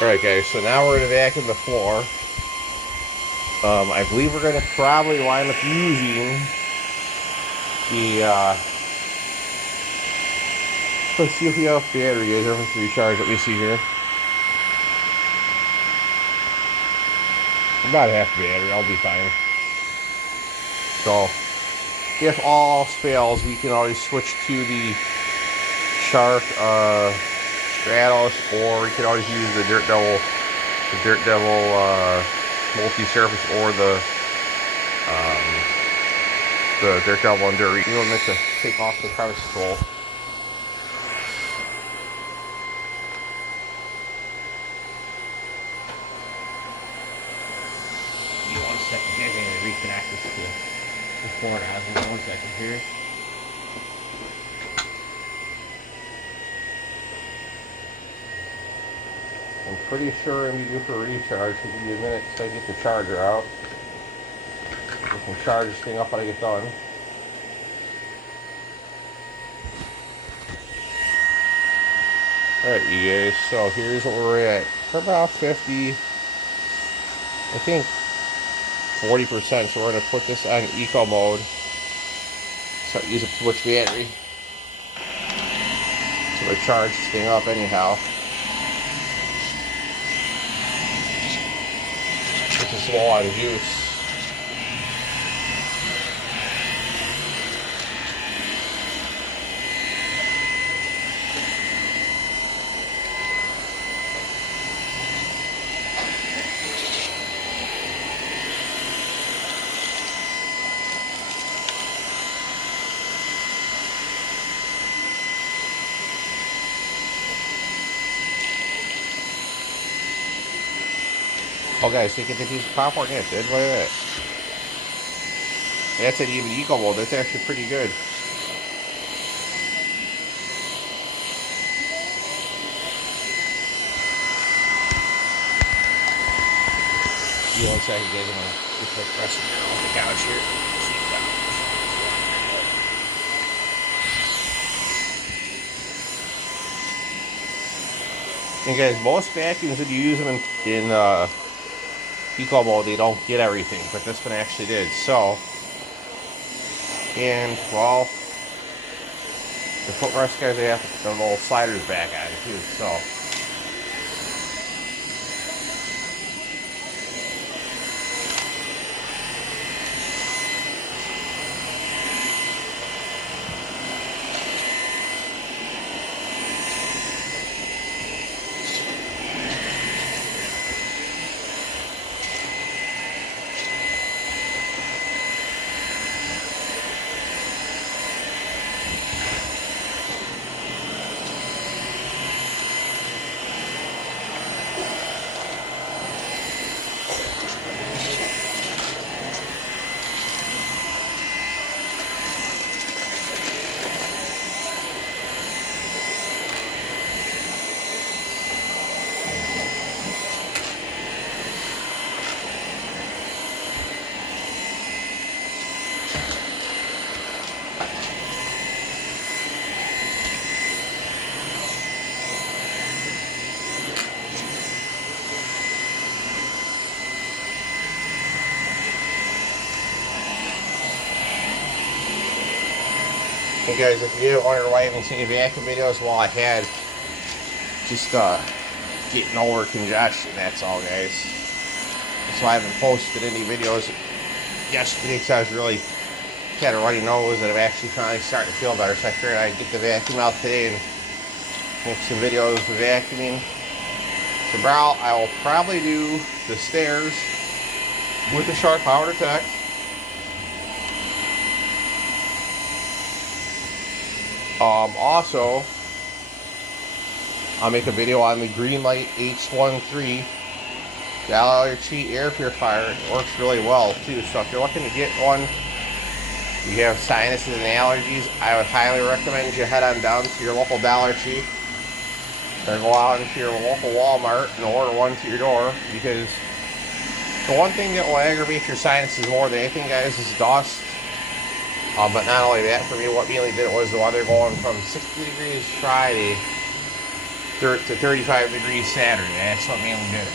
Alright guys, so now we're going to vacuum the floor. I believe we're going to probably wind up using the, let's see if we have battery guys, everything's recharged. Let me see here. About half battery, I'll be fine. So, if all else fails, we can always switch to the Shark Stratos, or we can always use the Dirt Devil multi-surface, or the Dirt Devil and Dirt. You don't need to take off the crevice control. One second, guys, I'm going to reconnect this to the floor. Guys, 1 second here. I'm pretty sure I'm due for a recharge. So give me a minute so I get the charger out. I can charge this thing up when I get done. Alright, you guys, so here's what we're at. We're about 50, I think 40%, so we're going to put this on eco mode. Start using too much battery. So I charge this thing up anyhow. This is low on juice. Oh guys, take it to piece of popcorn. Yeah, did. Look at that. That's an even eco mode. That's actually pretty good. Give me 1 second, guys. I'm gonna get the press off the couch here. And guys, most vacuums, if you use them in eco mode, they don't get everything, but this one actually did. So, and well, the footrest guys, they have to put the little sliders back on too. So. Hey guys, if you wonder why I haven't seen any vacuum videos, well, I had just getting over congestion, that's all guys. So I haven't posted any videos yesterday because I was really had a runny nose and I'm actually finally starting to feel better. So I figured I'd get the vacuum out today and make some videos with vacuuming. Tomorrow I will probably do the stairs with the Shark Power Detect. Also, I'll make a video on the Greenlight H13 allergy air purifier. It works really well too. So if you're looking to get one, you have sinuses and allergies, I would highly recommend you head on down to your local Dollar Tree or go out into your local Walmart and order one to your door, because the one thing that will aggravate your sinuses more than anything, guys, is dust. But not only that, for me, what mainly did it was the weather going from 60 degrees Friday dirt to 35 degrees Saturday. That's what mainly did it.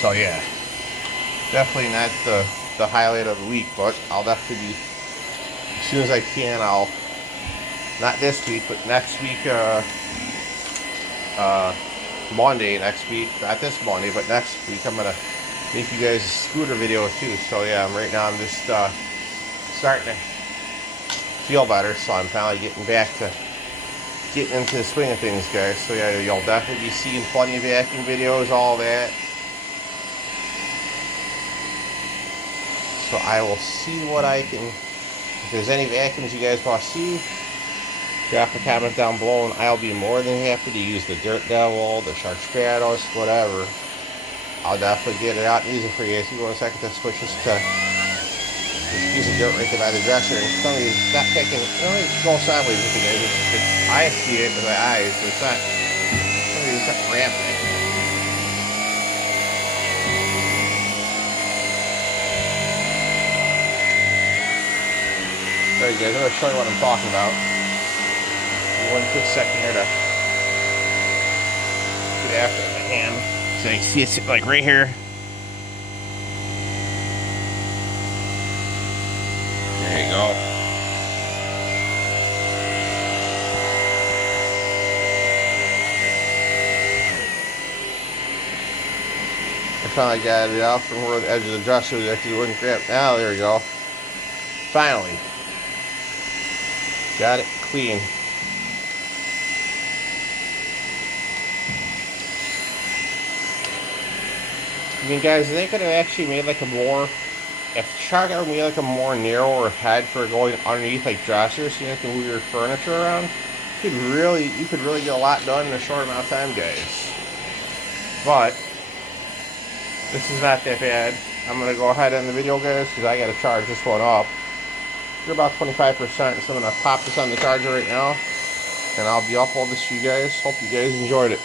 So yeah, definitely not the highlight of the week, but I'll definitely be, as soon as I can, I'll, not this week, but next week, Monday next week, not this Monday, but next week, I'm gonna make you guys a scooter video too. So yeah, right now I'm just starting to feel better, so I'm finally getting into the swing of things, guys. So yeah, you'll definitely be seeing plenty of vacuum videos, all that. So I will see what I can, if there's any vacuums you guys want to see, drop a comment down below, and I'll be more than happy to use the Dirt Devil, the Shark Stratos, whatever. I'll definitely get it out and use it for you guys. Give me 1 second to switch this to this piece of dirt right there by the dresser. And some of you, it's not taking, it's go sideways with you guys. I see it with my eyes, but it's not, some of you, it's not rampant. Alright guys, I'm going to show you what I'm talking about. 1 quick second here to get after it with my hand. So you see it's like right here. There you go. I finally got it out from where the edge of the dresser was actually wouldn't grab. Now there we go. Finally. Got it clean. I mean, guys, they could have actually made like a more, if Shark ever made like a more narrower head for going underneath like dressers, so you can move your furniture around, you could really get a lot done in a short amount of time, guys. But this is not that bad. I'm gonna go ahead and end the video, guys, because I gotta charge this one up. We're about 25%, so I'm gonna pop this on the charger right now, and I'll be uploading this to you guys. Hope you guys enjoyed it.